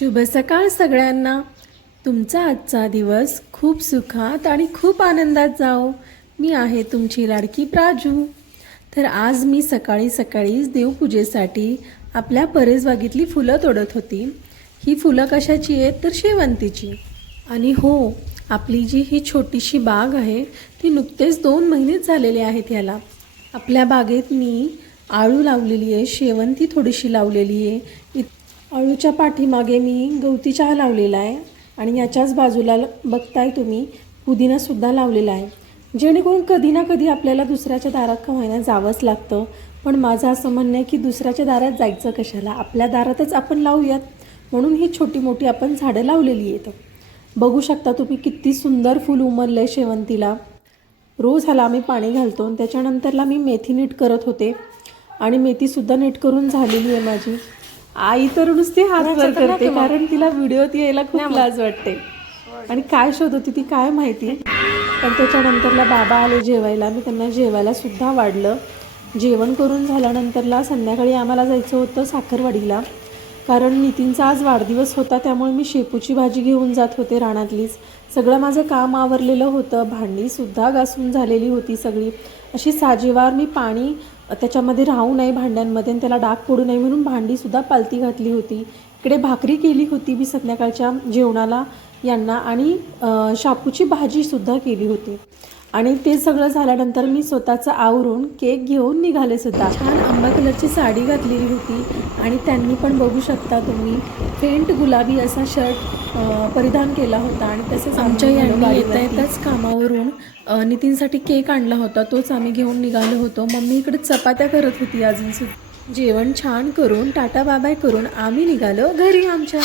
शुभ सकाळ सगळ्यांना. तुमचा आजचा दिवस खूप सुखात आणि खूप आनंदात जाओ. मी आहे तुमची लाडकी प्राजू. तर आज मी सकाळी सकाळीच देवपूजेसाठी आपल्या परसबागेतली फुलं तोडत होती. ही फुलं कशाची आहेत तर शेवंतीची. आणि हो आपली जी ही छोटीशी बाग आहे ती नुकतेच दोन महिनेच झालेले आहेत याला. आपल्या बागेत मी आळू लावलेली आहे शेवंती थोडीशी लावलेली आहे. इत- अळूच्या पाठीमागे मी गवती चहा लावलेला आहे आणि याच्याच बाजूला बघताय तुम्ही पुदिनासुद्धा लावलेला आहे. जेणेकरून कधी ना कधी आपल्याला दुसऱ्याच्या दारात का होईना जावंच लागतं. पण माझं असं म्हणणं आहे की दुसऱ्याच्या दारात जायचं कशाला? आपल्या दारातच आपण लावूयात. म्हणून ही छोटी मोठी आपण झाडं लावलेली आहेत. बघू शकता तुम्ही किती सुंदर फूल उमललं आहे शेवंतीला. रोज ह्याला आम्ही पाणी घालतो आणि त्याच्यानंतरला मी मेथी नीट करत होते. आणि मेथीसुद्धा नीट करून झालेली आहे माझी. आई तर नुसती हात वर करते कारण तिला व्हिडिओत यायला खूप लाज वाटते. आणि काय शोध होती ती काय माहिती? पण त्याच्यानंतरला बाबा आले जेवायला मी त्यांना जेवायला सुद्धा वाढलं. जेवण करून झाल्यानंतरला संध्याकाळी आम्हाला जायचं होतं साखरवाडीला. कारण नितीनचा आज वाढदिवस होता त्यामुळे मी शेपूची भाजी घेऊन जात होते रानातलीच. सगळं माझं काम आवरलेलं होतं भांडीसुद्धा घासून झालेली होती सगळी. अशी साजेवार मी पाणी त्याच्यामध्ये राहू नये भांड्यांमध्ये आणि त्याला डाग पडू नये म्हणून भांडीसुद्धा पालती घातली होती. इकडे भाकरी केली होती मी संध्याकाळच्या जेवणाला यांना आणि शापूची भाजीसुद्धा केली होती. आणि ते सगळं झाल्यानंतर मी स्वतःचं आवरून केक घेऊन निघाले सुद्धा. छान आंबा कलरची साडी घातलेली होती आणि त्यांनी पण बघू शकता तुम्ही फेंट गुलाबी असा शर्ट परिधान केला होता आणि तसंच आमच्या यांनी येता येताच कामावरून नितीनसाठी केक आणला होता तोच आम्ही घेऊन निघालो होतो. मम्मी इकडे चपात्या करत होती अजून सुद्धा. जेवण छान करून टाटा बाबाय करून आम्ही निघालो घरी आमच्या.